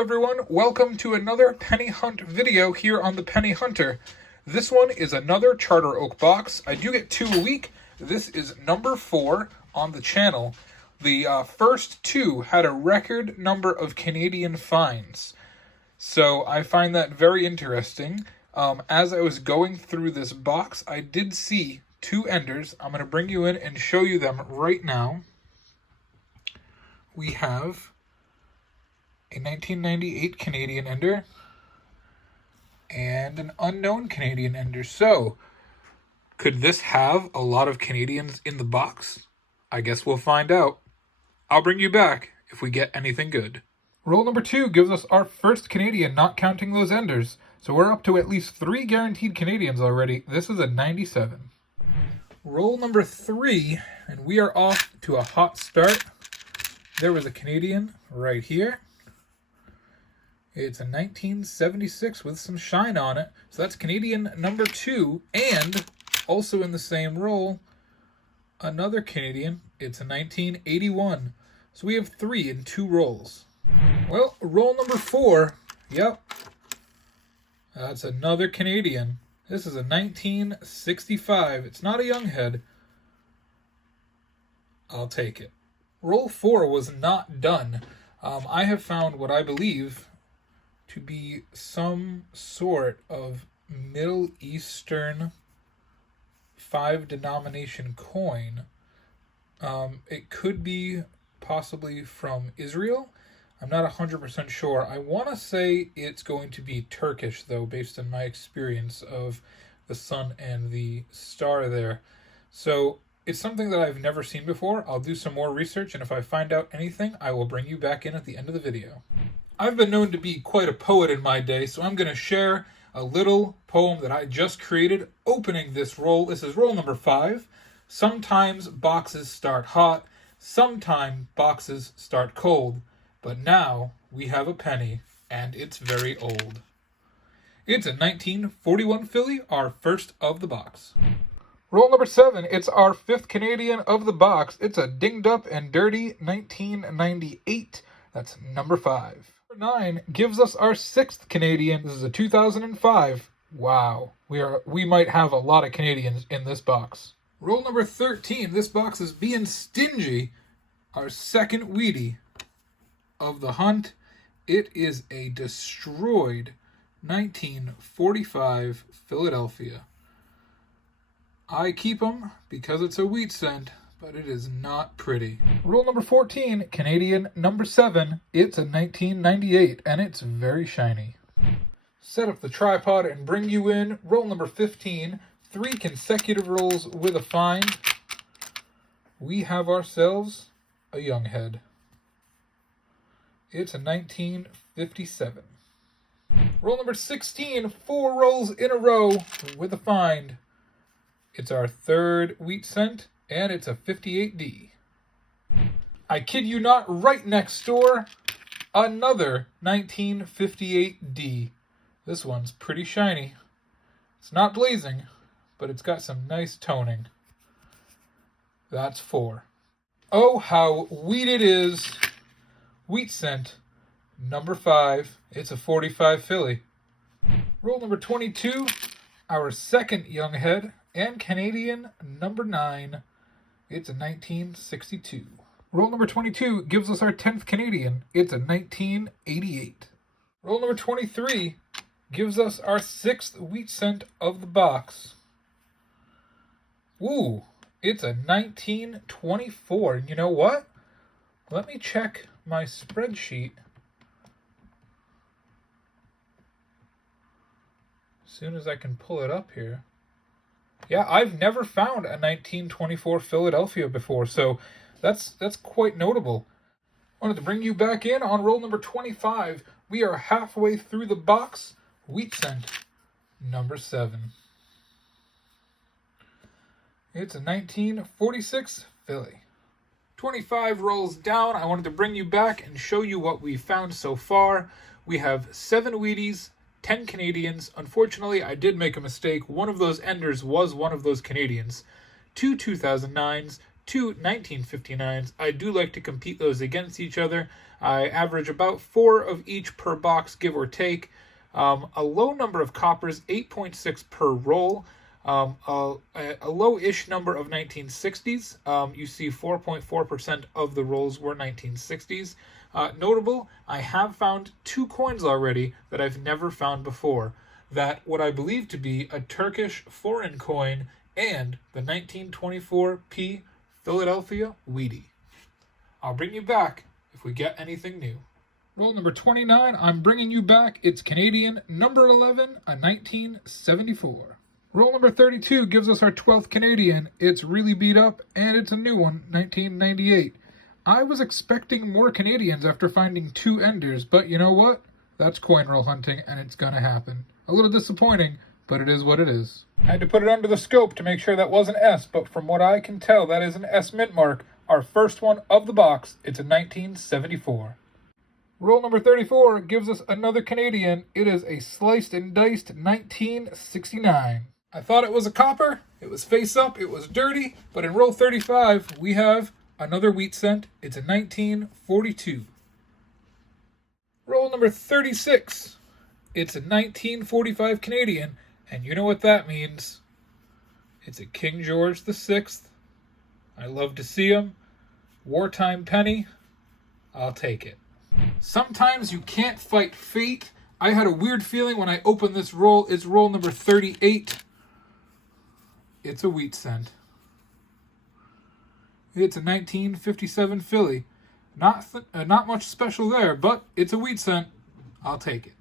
everyone, welcome to another penny hunt video here on the Penny Hunter. This one is another Charter Oak box. I do get 2 a week. This is number 4 on the channel. The first 2 had a record number of Canadian finds. So I find that very interesting. As I was going through this box, I did see 2 enders. I'm going to bring you in and show you them right now. We have a 1998 Canadian ender and an unknown Canadian ender. So, could this have a lot of Canadians in the box? I guess we'll find out. I'll bring you back if we get anything good. Roll number 2 gives us our first Canadian, not counting those enders. So we're up to at least 3 guaranteed Canadians already. This is a 97. Roll number 3, and we are off to a hot start. There was a Canadian right here. It's a 1976 with some shine on it. So that's Canadian number 2. And also in the same roll, another Canadian. It's a 1981. So we have 3 in 2 rolls. Well, roll number 4. Yep. That's another Canadian. This is a 1965. It's not a young head. I'll take it. Roll 4 was not done. I have found what I believe to be some sort of Middle Eastern 5-denomination coin. It could be possibly from Israel. I'm not 100% sure. I want to say it's going to be Turkish, though, based on my experience of the sun and the star there. So it's something that I've never seen before. I'll do some more research, and if I find out anything, I will bring you back in at the end of the video. I've been known to be quite a poet in my day, so I'm going to share a little poem that I just created opening this roll. This is roll number 5. Sometimes boxes start hot, sometimes boxes start cold, but now we have a penny, and it's very old. It's a 1941 filly, our first of the box. Roll number 7, it's our 5th Canadian of the box. It's a dinged up and dirty 1998. That's number 5. Number 9 gives us our 6th Canadian. This is a 2005. Wow, we might have a lot of Canadians in this box. Roll number 13, this box is being stingy. Our 2nd LiQWYD of the hunt. It is a destroyed 1945 Philadelphia. I keep them because it's a wheat scent, but it is not pretty. Roll number 14, Canadian number 7. It's a 1998, and it's very shiny. Set up the tripod and bring you in. Roll number 15, 3 consecutive rolls with a find. We have ourselves a young head. It's a 1957. Roll number 16, 4 rolls in a row with a find. It's our 3rd wheat scent, and it's a 58D. I kid you not, right next door, another 1958D. This one's pretty shiny. It's not blazing, but it's got some nice toning. That's 4. Oh, how wheat it is. Wheat scent, number 5. It's a 45 filly. Roll number 22, our 2nd young head, and Canadian number 9. It's a 1962. Roll number 22 gives us our 10th Canadian. It's a 1988. Roll number 23 gives us our 6th wheat scent of the box. Ooh, it's a 1924. And you know what? Let me check my spreadsheet. As soon as I can pull it up here. Yeah, I've never found a 1924 Philadelphia before, so that's quite notable. I wanted to bring you back in on roll number 25. We are halfway through the box. Wheat scent, number 7. It's a 1946 filly. 25 rolls down. I wanted to bring you back and show you what we found so far. We have 7 LiQWYDs, 10 Canadians. Unfortunately, I did make a mistake. One of those enders was one of those Canadians. 2 2009s, two 1959s. I do like to compete those against each other. I average about 4 of each per box, give or take. A low number of coppers, 8.6 per roll. A low-ish number of 1960s. You see 4.4% of the rolls were 1960s. Notable, I have found 2 coins already that I've never found before. That what I believe to be a Turkish foreign coin and the 1924p Philadelphia LiQWYD. I'll bring you back if we get anything new. Roll number 29, I'm bringing you back. It's Canadian, number 11, a 1974. Roll number 32 gives us our 12th Canadian. It's really beat up, and it's a new one, 1998. I was expecting more Canadians after finding 2 enders, but you know what? That's coin roll hunting, and it's gonna happen. A little disappointing, but it is what it is. I had to put it under the scope to make sure that was an S, but from what I can tell, that is an S mint mark. Our first one of the box, it's a 1974. Roll number 34 gives us another Canadian. It is a sliced and diced 1969. I thought it was a copper, it was face up, it was dirty, but in roll 35, we have another wheat cent. It's a 1942. Roll number 36. It's a 1945 Canadian, and you know what that means. It's a King George VI. I love to see him. Wartime penny. I'll take it. Sometimes you can't fight fate. I had a weird feeling when I opened this roll. It's roll number 38. It's a wheat cent. It's a 1957 Philly. Not much special there, but it's a wheat cent. I'll take it.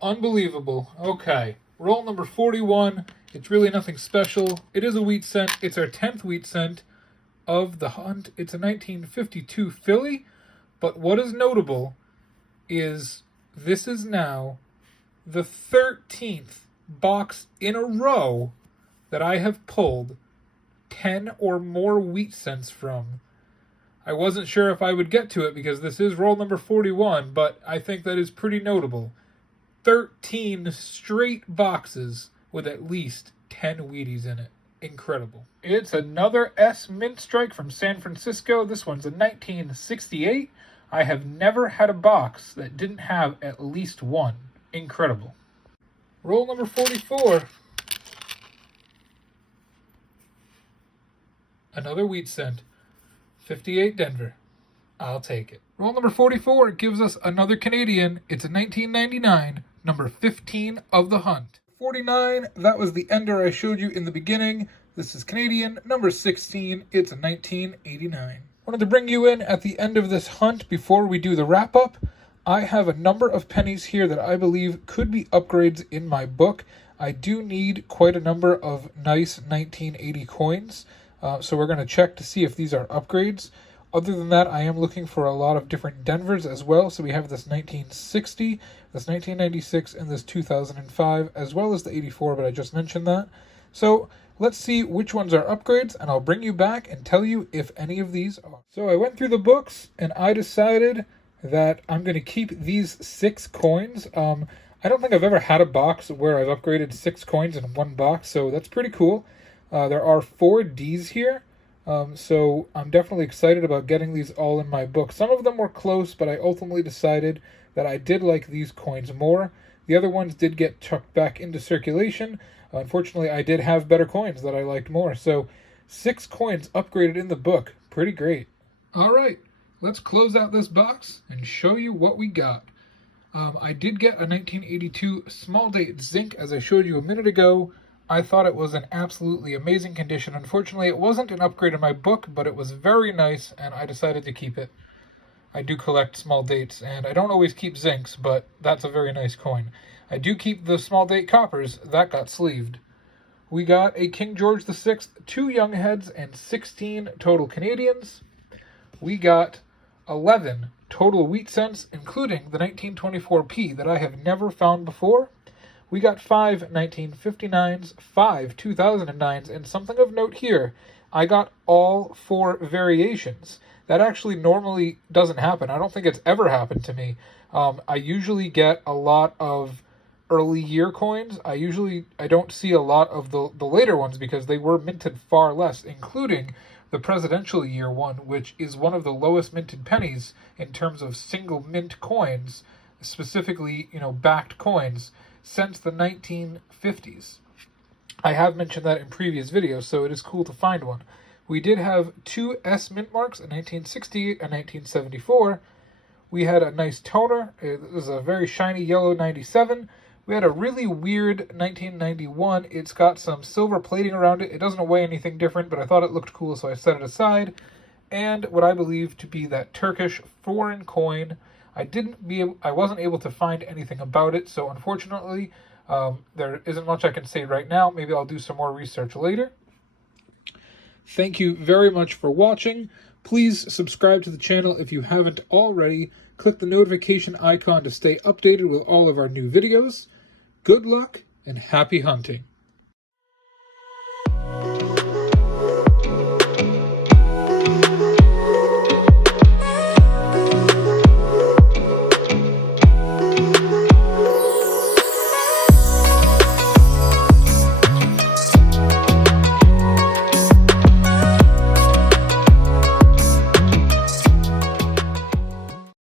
Unbelievable. Okay. Roll number 41. It's really nothing special. It is a wheat cent. It's our 10th wheat cent of the hunt. It's a 1952 Philly. But what is notable is this is now the 13th box in a row that I have pulled 10 or more wheat cents from. I wasn't sure if I would get to it because this is roll number 41, but I think that is pretty notable. 13 straight boxes with at least 10 Wheaties in it. Incredible. It's another S mint strike from San Francisco. This one's a 1968. I have never had a box that didn't have at least one. Incredible. Roll number 44. Another wheat cent. 58 Denver. I'll take it. Roll number 44 gives us another Canadian. It's a 1999, number 15 of the hunt. 49, that was the ender I showed you in the beginning. This is Canadian, number 16. It's a 1989. Wanted to bring you in at the end of this hunt before we do the wrap-up. I have a number of pennies here that I believe could be upgrades in my book. I do need quite a number of nice 1980 coins. So we're going to check to see if these are upgrades. Other than that, I am looking for a lot of different Denvers as well. So we have this 1960, this 1996, and this 2005, as well as the 84, but I just mentioned that. So let's see which ones are upgrades, and I'll bring you back and tell you if any of these are. So I went through the books, and I decided that I'm going to keep these 6 coins. I don't think I've ever had a box where I've upgraded 6 coins in one box, so that's pretty cool. There are 4 Ds here, so I'm definitely excited about getting these all in my book. Some of them were close, but I ultimately decided that I did like these coins more. The other ones did get chucked back into circulation. Unfortunately, I did have better coins that I liked more. So 6 coins upgraded in the book. Pretty great. All right, let's close out this box and show you what we got. I did get a 1982 small date zinc, as I showed you a minute ago. I thought it was in absolutely amazing condition. Unfortunately, it wasn't an upgrade in my book, but it was very nice, and I decided to keep it. I do collect small dates, and I don't always keep zincs, but that's a very nice coin. I do keep the small date coppers. That got sleeved. We got a King George VI, 2 young heads, and 16 total Canadians. We got 11 total wheat cents, including the 1924p that I have never found before. We got 5 1959s, 5 2009s, and something of note here, I got all 4 variations. That actually normally doesn't happen. I don't think it's ever happened to me. I usually get a lot of early year coins. I don't see a lot of the later ones because they were minted far less, including the presidential year one, which is one of the lowest minted pennies in terms of single mint coins, specifically, backed coins, since the 1950s. I have mentioned that in previous videos, so it is cool to find one. We did have two S mint marks in 1968 and 1974. We had a nice toner. It was a very shiny yellow 97. We had a really weird 1991. It's got some silver plating around it. It doesn't weigh anything different, but I thought it looked cool, so I set it aside. And what I believe to be that Turkish foreign coin. I wasn't able to find anything about it, so unfortunately, there isn't much I can say right now. Maybe I'll do some more research later. Thank you very much for watching. Please subscribe to the channel if you haven't already. Click the notification icon to stay updated with all of our new videos. Good luck and happy hunting.